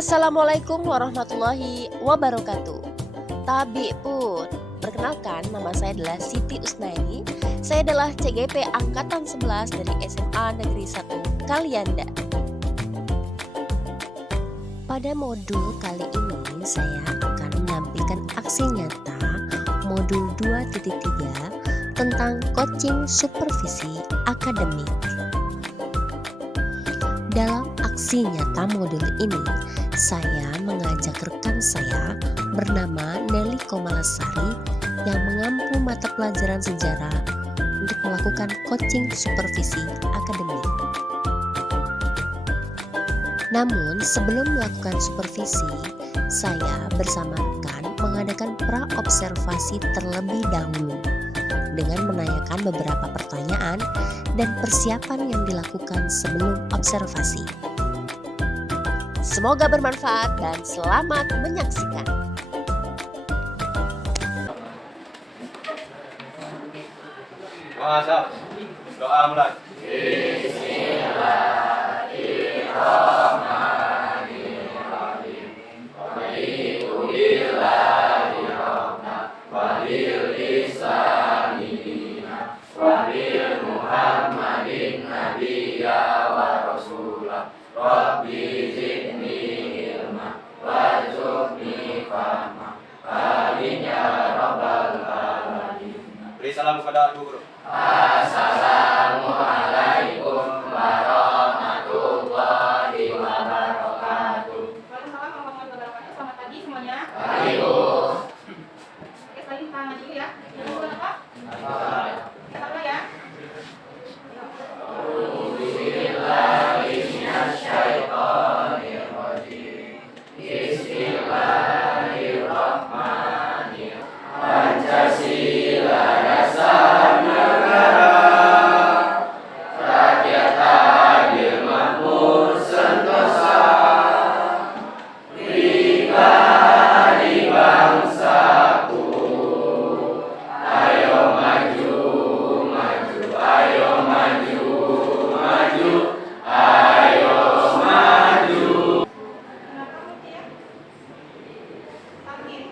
Assalamualaikum warahmatullahi wabarakatuh. Tabi pun. Perkenalkan, nama saya adalah Siti Usnaini. Saya adalah CGP Angkatan 11 dari SMA Negeri 1 Kalianda. Pada modul kali ini saya akan menampilkan aksi nyata modul 2.3 tentang coaching supervisi akademik. Dalam aksi nyata modul ini, saya mengajak rekan saya bernama Nelly Komalasari yang mengampu mata pelajaran sejarah untuk melakukan coaching supervisi akademik. Namun sebelum melakukan supervisi, saya bersama rekan mengadakan pra-observasi terlebih dahulu dengan menanyakan beberapa pertanyaan dan persiapan yang dilakukan sebelum observasi. Semoga bermanfaat dan selamat menyaksikan. Masa doa mulai. Beri salam kepada Ibu Guru. Assalamualaikum warahmatullahi wabarakatuh. Waalaikumsalam warahmatullahi wabarakatuh. Selamat pagi semuanya. Pagi, Bu. Oke, saling tangan dulu ya. Jangan lupa apa? Apa ya? Bismillahirrahmanirrahim. Bismillahirrahmanirrahim. Pancasila dasar negara, rakyat adil makmur sentosa, pribadi bangsaku. Ayo maju, maju, ayo maju, maju, ayo maju. Kenapa mungkin ya? Sakit.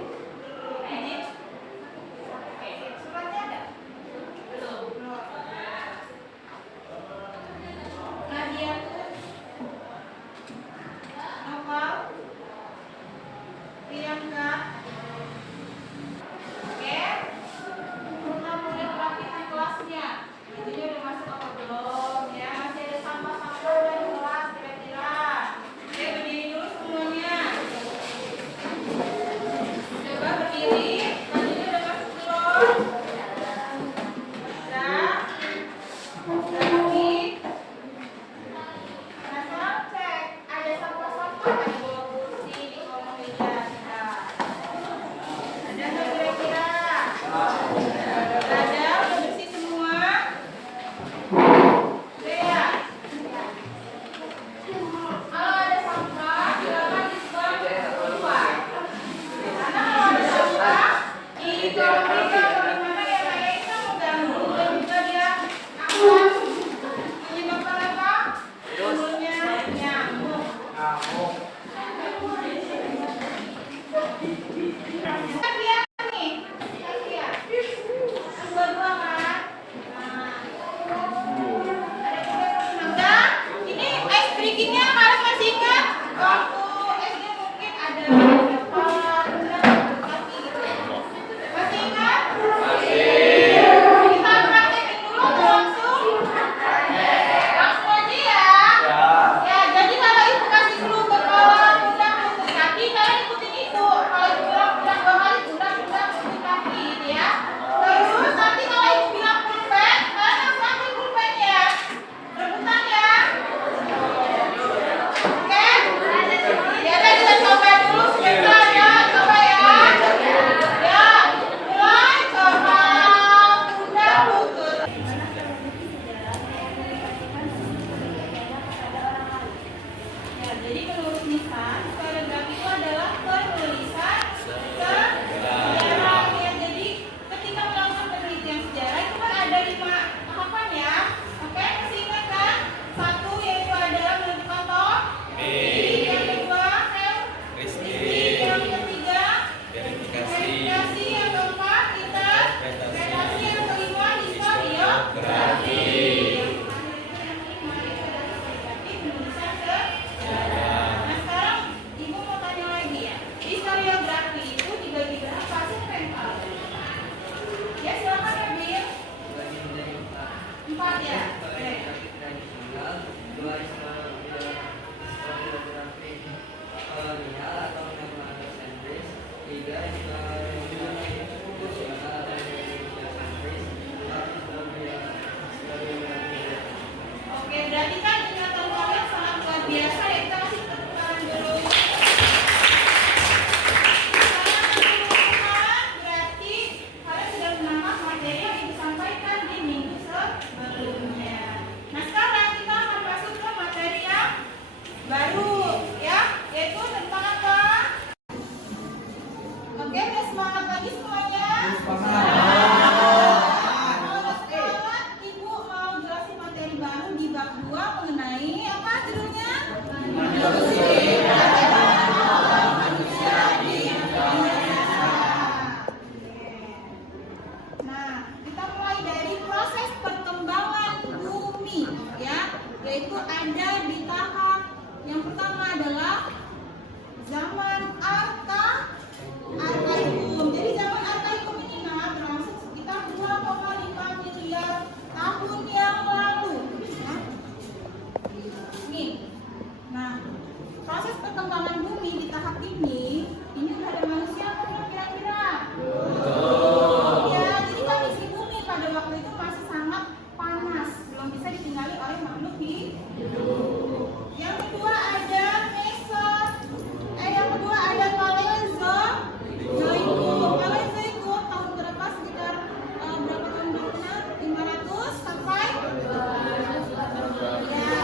Izin. Oke, suratnya ada? Belum. Nadia. Noval. Priyanka. Oke. Kita mulai merapikan kelasnya. Izinnya udah masuk apa belum? Ya, masih ada sampah-sampah dari kelas kira-kira. Oke, berdiri dulu semuanya. Coba berdiri. Bajunya udah masuk belum? Udah. Udah lagi. Nah, sekarang cek. Ada sampah-sampah nggak di bawah kursi, di kolong meja kita? Ada nggak kira-kira? Ada, udah bersih semua? Udah ya? Kalau ada sampah, silakan dibuang keluar. Karena kalau ada sampah, di kolong meja atau di mana yang kayak itu mengganggu dan juga dia akan menyebabkan apa? Timbulnya nyamuk. Kan lihat nih, kan lihat. Dua-dua kan? Nah. Nah, ini ice breakingnya kalian masih ingat? Waktu SD mungkin ada beberapa kaki gitu. Masih ingat? Masih. Kita praktekin dulu atau langsung? Langsung aja ya. Ya, jadi kalau ibu kasih clue kepala, pundak, lutut, kaki, kalian ikutin itu. Kalau ibu bilang pundak 2 kali, pundak, lutut, kaki gitu ya. Terus nanti kalau ibu bilang pulpen, kalian harus ambil pulpennya. Rebutan ya. Oke? Ya, kita coba dulu sebentar ya. Coba ya. Ya, mulai kepala, pundak, lutut. Ya, jadi menurut Nisan, koreografi itu adalah penulisan sejarah. Ya, jadi ketika melakukan penelitian sejarah itu kan ada 5 tahapan ya. Oke, masih ingat kan? 1 yaitu adalah menentukan topik. Yang kedua, perkembangan bumi di tahap ini udah ada manusia belum kira-kira? Ya, jadi kondisi bumi pada waktu itu masih sangat panas, belum bisa ditinggali oleh makhluk hidup. Yang kedua ada Paleozoikum. Paleozoikum tahun berapa? Sekitar berapa tahun berikutnya? 500 sampai? Ya,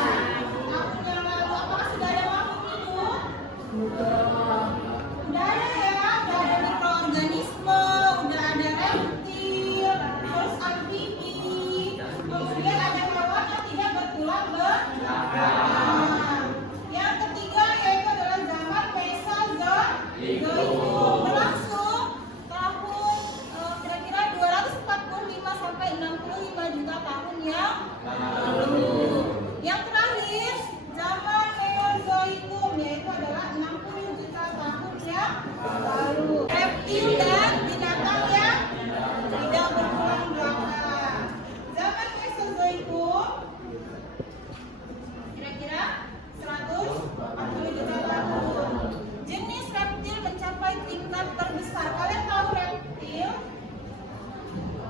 tahun yang lalu. Apakah sudah ada makhluk hidup? Udah ada ya, udah ada mikroorganisme, udah ada reptil, terus amfibi, kemudian ada hewan yang tidak bertulang belakang. Yang ketiga yaitu adalah zaman Mesozoikum, berlangsung tahun kira-kira 245 sampai 65 juta tahun yang lalu. Yang terakhir zaman Neozoikum, yaitu adalah 60 juta tahun yang lalu. Reptil dan binatang yang tidak bertulang belakang. Zaman Mesozoikum kira-kira 140 juta tahun. Jenis reptil mencapai tingkat terbesar. Kalian tahu reptil?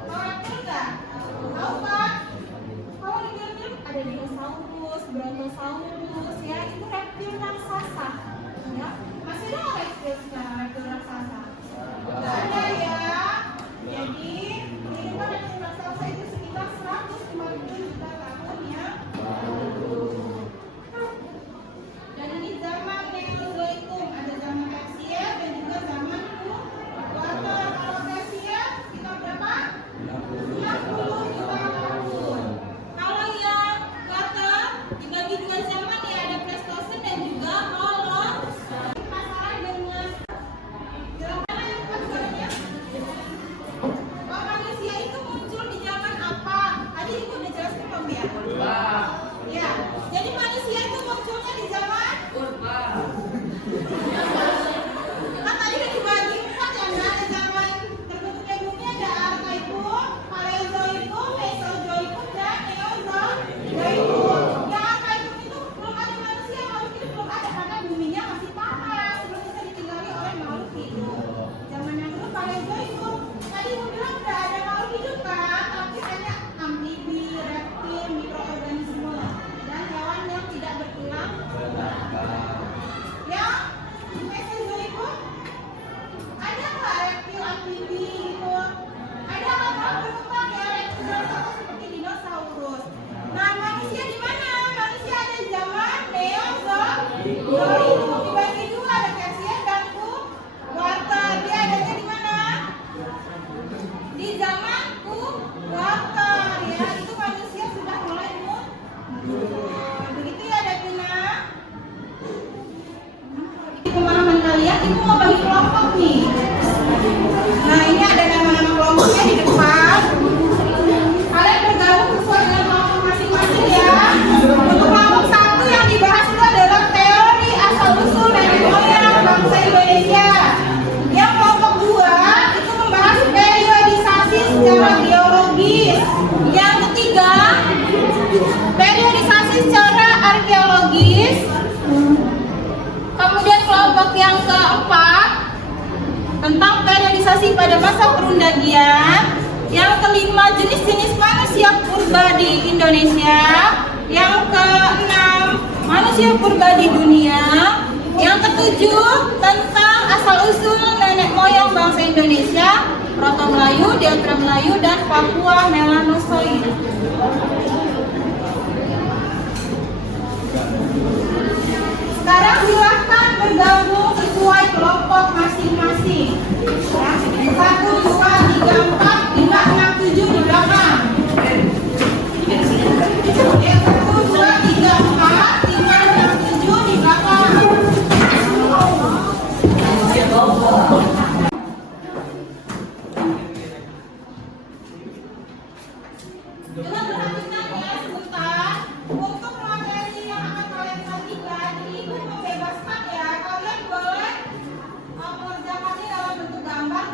Tahu reptil nggak? Tahu kan? Kalau di film ada dinosaurus, brontosaurus, ya itu reptil raksasa. Ya, masih ada reptil sekarang, reptil raksasa. Nggak ada ya. Jadi kehidupan reptil raksasa itu sekitar 150 juta tahun ya. Dan ini zaman Neozoikum, ada zaman Persia dan juga zaman Kuarter. Kalau Persia kita berapa? 60 juta tahun. Kalau yang Kuarter dibagi dua zaman ya, ada Pleistosen dan juga Holozoik. Masalah dengan zaman yang sebenarnya manusia itu muncul di zaman apa? Tadi ibu udah jelaskan belum ya? Ya, jadi manusia itu munculnya di zaman kan tadi udah dibagi 4 ya, ada zaman terbentuknya bumi, ada Arkaikum, Paleozoikum, Mesozoikum, dan Neozoikum. Yang Arkaikum itu belum ada manusia, makhluk hidup belum ada karena buminya masih panas, belum bisa ditinggali oleh makhluk hidup. Zaman yang dulu Paleozoikum, tadi ibu bilang udah ada makhluk hidup kan, tapi hanya amfibi, reptil, mikroorganisme dan hewan yang tidak bertulang. Yang Mesozoikum ada nggak reptil, amfibi gitu? Ada nggak berkembang ya reptil seperti dinosaurus? Nah manusia di mana? Manusia ada di zaman Neozoikum, dibagi dua, ada Persian dan Kuarter. Dia adanya di mana? Di zaman Kuarter ya, itu manusia sudah mulai muncul. Begitu ya Davina. Di pemahaman kalian, ibu mau bagi kelompok nih. Nah ini ada nama-nama kelompoknya di depan. Kalian bergabung sesuai dengan kelompok masing-masing ya. Untuk kelompok 1 yang dibahas itu adalah teori asal-usul nenek moyang bangsa Indonesia. Yang kelompok 2 itu membahas periodisasi secara geologis. Yang ketiga, periodisasi secara arkeologis. Kemudian kelompok yang keempat tentang periodisasi pada masa perundagian. Yang kelima, jenis-jenis manusia purba di Indonesia. Yang keenam, manusia purba di dunia. Yang ketujuh, tentang asal-usul nenek moyang bangsa Indonesia, Proto Melayu, Delta Melayu, dan Papua Melanozoik. Sekarang silahkan bergabung sesuai kelompok masing-masing. Ya, 1, 2, 3, 4, 5, 6, 7 di belakang. 1, 2, 3, 4, 5, 6, 7 di belakang. Coba perhatikan ya sebentar. Untuk materi yang akan kalian sajikan, ibu membebaskan ya. Kalian boleh mengerjakannya dalam bentuk gambar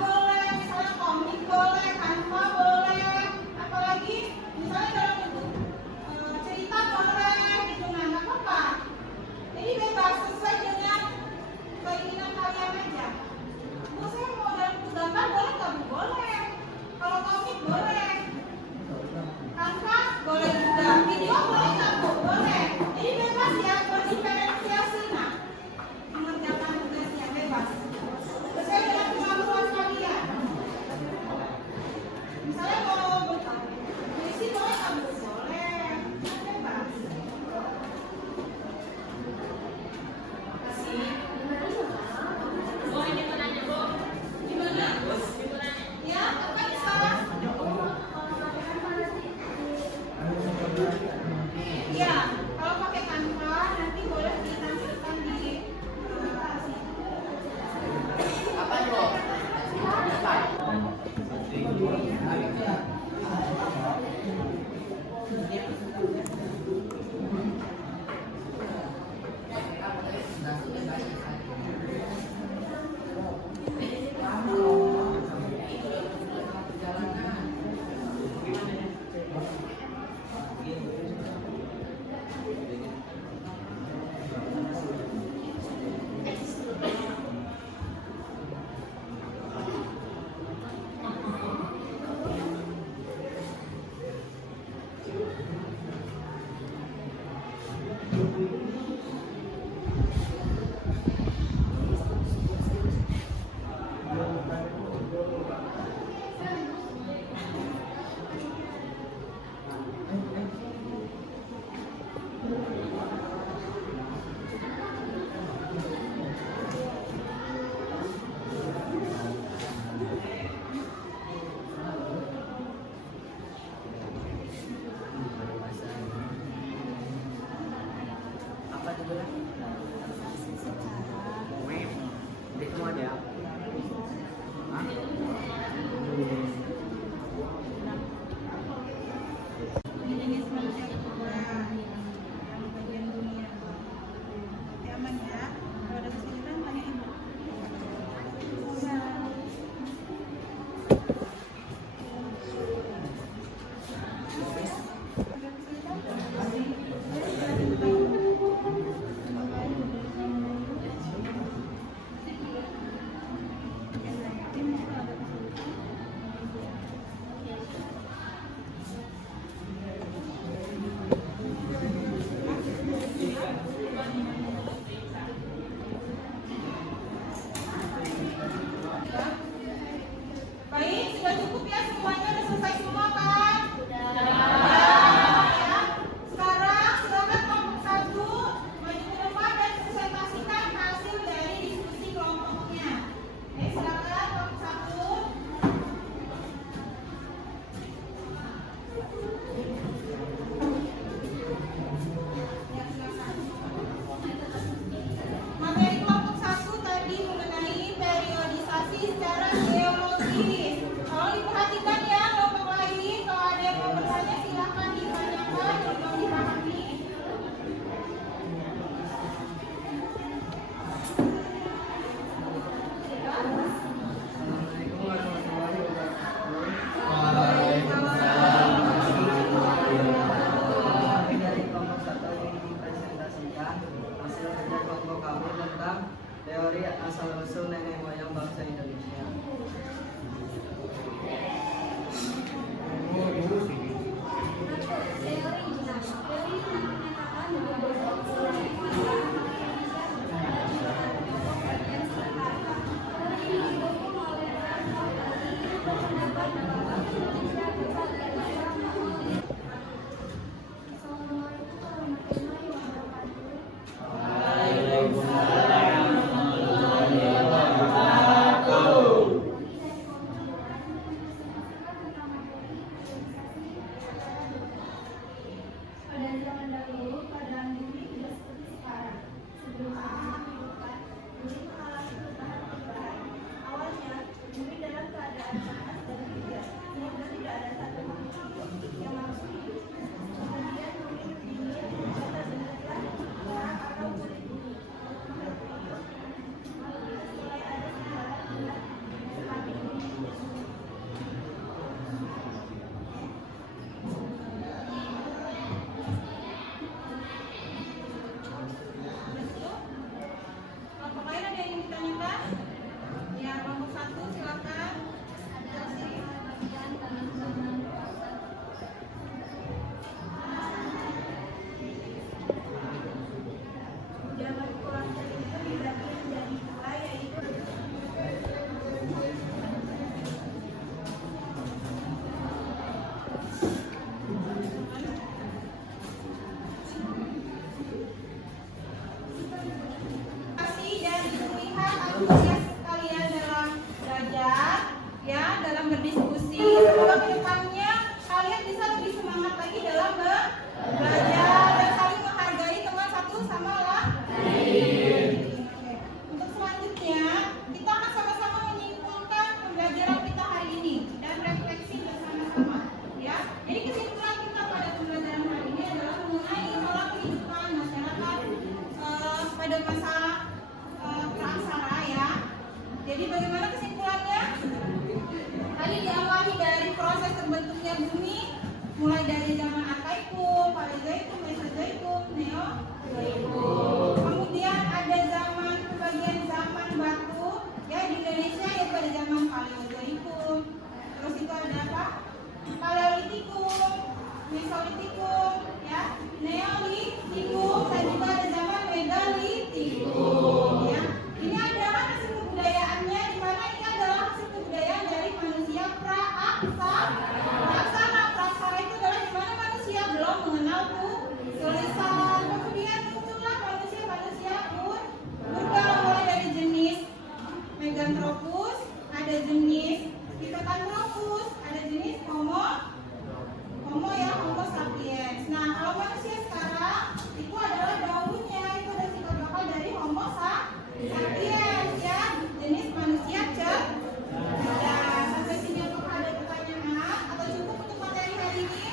Teori asal-usul nenek moyang bangsa Indonesia. Pada zaman dahulu, keadaan bumi tidak seperti sekarang. Sebelum adanya kehidupan, bumi mengalami perubahan perubahan. Awalnya, bumi dalam keadaan panas dan hujan, sehingga tidak ada satu makhluk yang mampu hidup. Kemudian bumi berdiri, dan terbentuklah orang atau kulit bumi. Mulai ada sekarang bulan seperti bumi. Kelompok lain ada yang ingin ditanyakan? Ya, kelompok 1 silakan. Jawaban kurang itu dibagi menjadi dua, yaitu Kasih dan terlihat antusias kalian dalam belajar, ya, dalam berdiskusi. Semoga kedepannya kalian bisa lebih semangat lagi dalam belajar dan saling menghargai teman satu sama lain. Oke. Untuk selanjutnya, kita akan sama-sama menyimpulkan pembelajaran kita hari ini dan refleksi bersama-sama. Ya, jadi kesimpulan kita pada pembelajaran hari ini adalah mengenai pola kehidupan masyarakat pada masa praksara, ya. Jadi bagaimana kesimpulannya? Tadi diawali dari proses terbentuknya bumi, mulai dari zaman arkaikum, paleozoikum, mesozoikum, neozoikum. Kemudian ada zaman pembagian zaman batu, ya, di Indonesia, yaitu pada zaman paleozoikum. Terus itu ada apa? Paleolitikum, mesolitikum, ya, neolitikum, dan juga ada zaman megalitikum, ya. Ini adalah hasil kebudayaannya, di mana ini adalah hasil kebudayaan dari manusia praksana. Praksara itu adalah di mana manusia belum mengenal tulisan. Kemudian muncullah manusia purba, mulai dari jenis Meganthropus, ada jenis Pithecanthropus, ada jenis Homo ya, Homo sapiens. Nah, kalau manusia sekarang itu adalah daunnya, itu adalah cikal bakal dari Homo sapiens, ya, jenis manusia cerdas. Sampai sini apakah ada pertanyaan atau cukup untuk materi hari ini?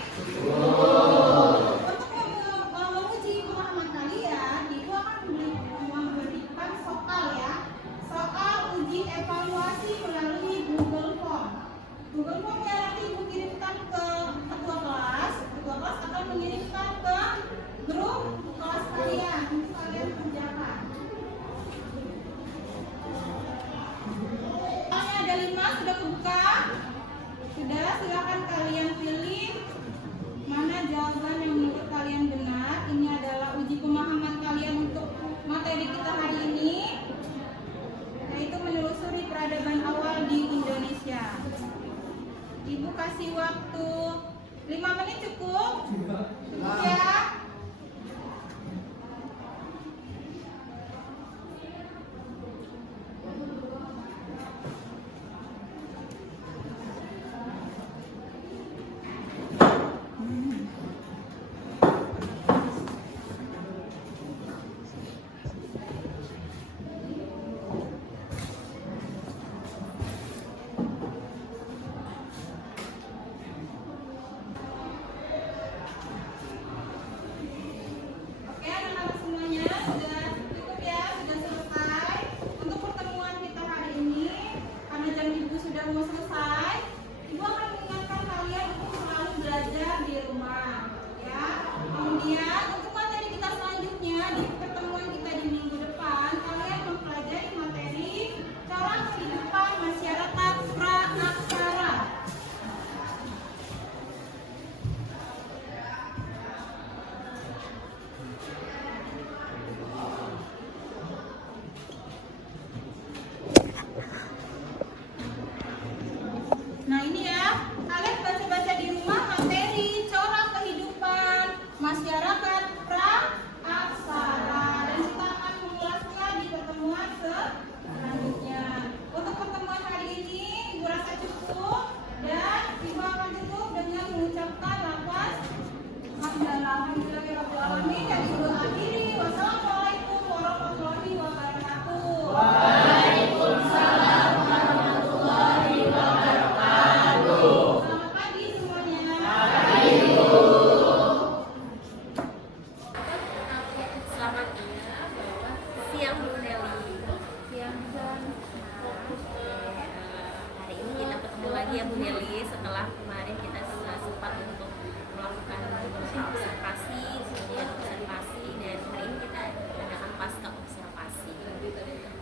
Untuk menguji pemahaman kalian, Ibu akan memberikan soal, ya, soal uji evaluasi melalui Google Form. Google Form yang nanti Ibu kirimkan ke ketua kelas akan mengirimkan ke grup kelas kalian untuk kalian kerjakan. Ada 5, sudah kebuka? Sudah, silakan kalian pilih mana jawaban yang menurut kalian benar. Ini adalah uji pemahaman kalian untuk materi kita hari ini, yaitu menelusuri peradaban awal di Indonesia. Ibu kasih waktu 5 menit cukup? Cukup, ya?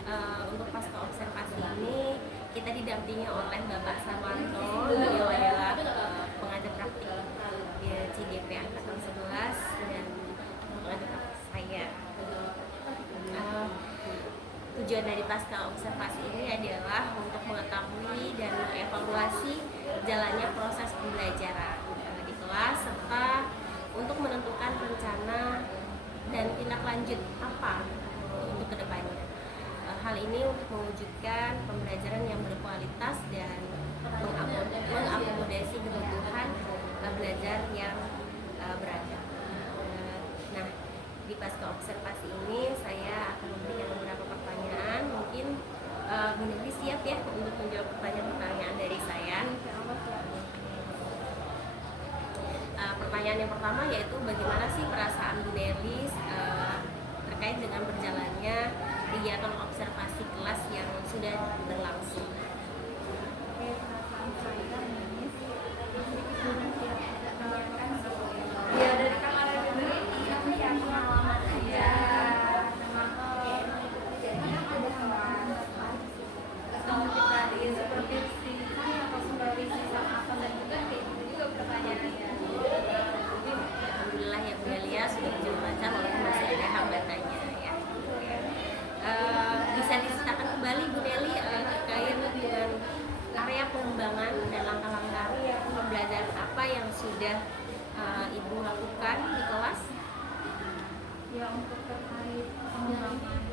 Untuk pasca observasi ini kita didampingi oleh Bapak Samarno. Beliau adalah pengajar praktik di CDP Angkatan 11 dan pengajar praktik saya. Tujuan dari pasca observasi ini adalah untuk mengetahui dan mengevaluasi jalannya proses pembelajaran di kelas serta untuk menentukan rencana dan tindak lanjut apa untuk kedepannya. Hal ini untuk mewujudkan pembelajaran yang berkualitas dan mengakomodasi kebutuhan belajar yang beragam. Nah, di pasca observasi ini saya akan memberikan beberapa pertanyaan. Mungkin Bu Neli siap ya untuk menjawab pertanyaan-pertanyaan dari saya. Pertanyaan yang pertama yaitu bagaimana sih perasaan Bu Neli terkait dengan berjalannya kegiatan observasi kelas yang sudah berlangsung? Perasaan saya ini ya dari kamar dulu tapi ya pengalaman aja sama kita di supervisi atau supervisi sama apa dan juga kayak gitu juga pertanyaannya. Alhamdulillah ya Bu Nelia sudah berjalan lancar walaupun masih ada hambatannya ya. Bisa diceritakan kembali Bu Neli terkait dengan area pengembangan dan langkah-langkah pembelajaran apa yang sudah Ibu lakukan di kelas? Ya untuk terkait pengembangan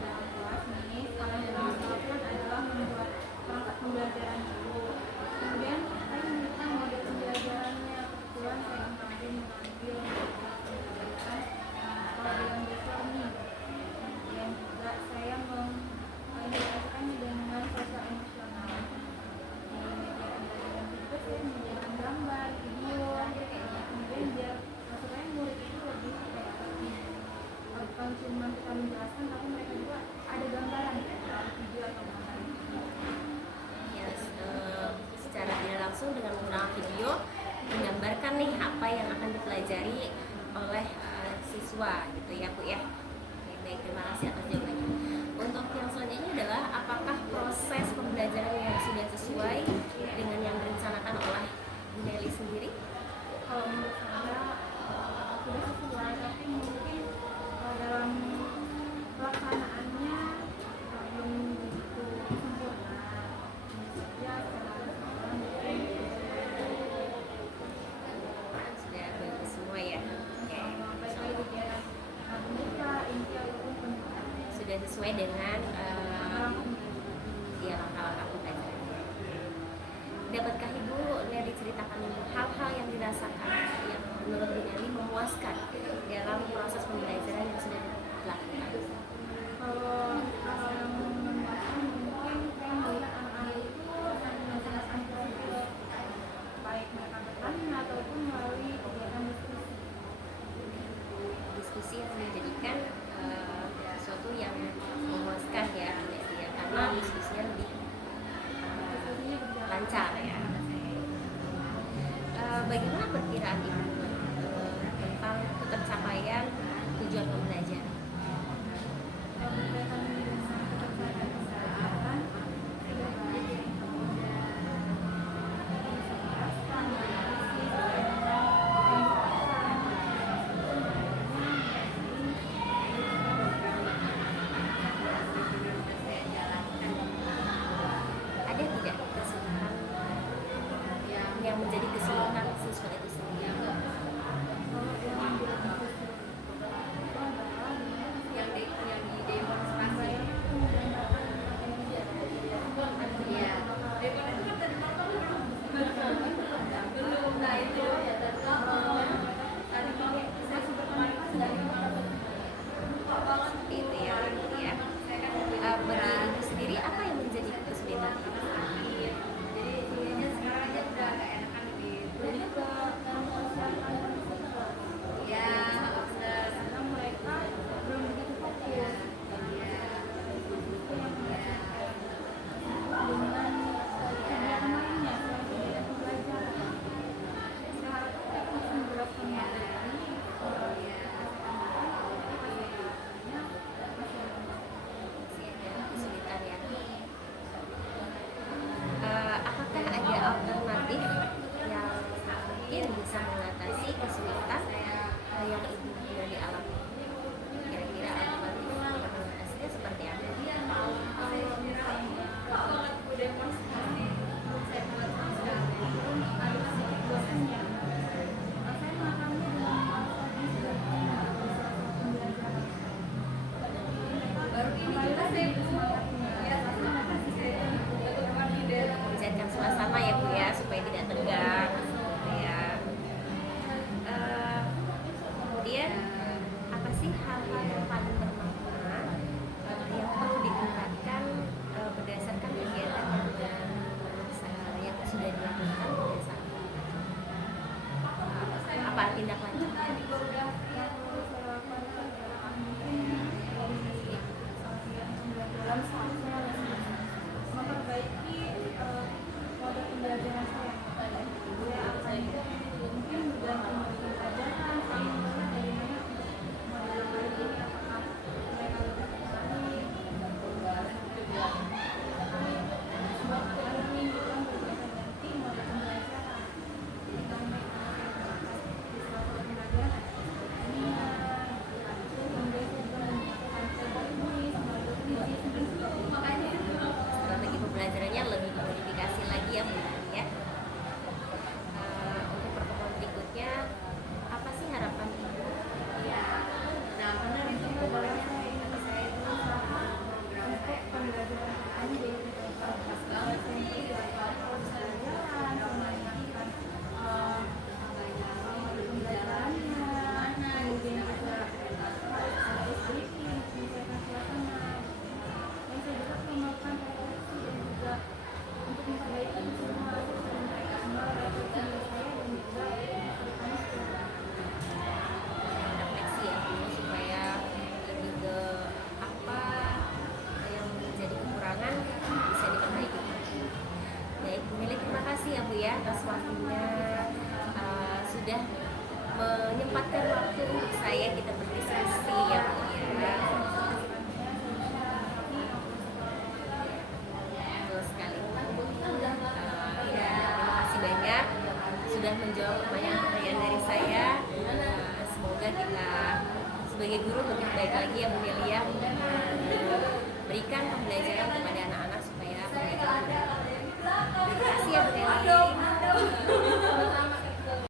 dalam kelas nih, kalian yang dilakukan adalah membuat perangkat pembelajaran dulu. Kemudian saya menemukan model pembelajarannya. Kebetulan saya kemarin mengambil model pembelajaran pelajaran besar nih. Kemudian juga saya mengintegrasikannya dengan sosial emosional. Di media pembelajaran itu saya menyediakan gambar, video, kemudian biar supaya murid itu lebih bukan cuma kita menjelaskan tapi mereka juga ada gambaran video atau gambar. Ya, secara tidak langsung dengan menggunakan video menggambarkan nih apa yang akan dipelajari oleh siswa gitu ya Bu ya. Baik, terima kasih atas jawabannya. Untuk yang selanjutnya adalah apakah proses pembelajaran yang sudah sesuai dengan yang direncanakan oleh Bu Neli sendiri? Kalau menurut saya sudah sesuai tapi mungkin dalam pelaksanaannya belum begitu sempurna. Ya secara mungkin Sudah bagus semua ya. Oke. baik-baik kegiatan pembuka, inti ataupun penutup. Sudah sesuai dengan ya langkah-langkah pembelajarannya. Dapatkah Ibu Neli ceritakan hal-hal yang dirasakan yang menurut Bu Neli memuaskan dalam proses pembelajaran yang sudah dilakukan? Kalau yang memuaskan mungkin saya melihat anak-anak itu sangat antusias baik mereka bertanya ataupun melalui kegiatan diskusi. Diskusi yang menjadikan sesuatu yang memuaskan ya, karena diskusinya lebih lancar ya. Bagaimana perkiraan Ibu tentang ketercapaian tujuan pembelajaran? Kalau berkaitan dengan ketercapaian pembelajaran sudah baik, kemudian disebarkan Ada tidak kesulitan yang menjadi kesulitan siswa itu sendiri? atas waktunya, sudah menyempatkan waktu untuk saya kita berdiskusi ya Bu ya. Betul sekali. Ya, terima kasih banyak sudah menjawab pertanyaan dari saya. Semoga kita sebagai guru lebih baik lagi ya Bu Nelia, berikan pembelajaran kepada anak-anak supaya mereka. Terima kasih ya Bu Nelia.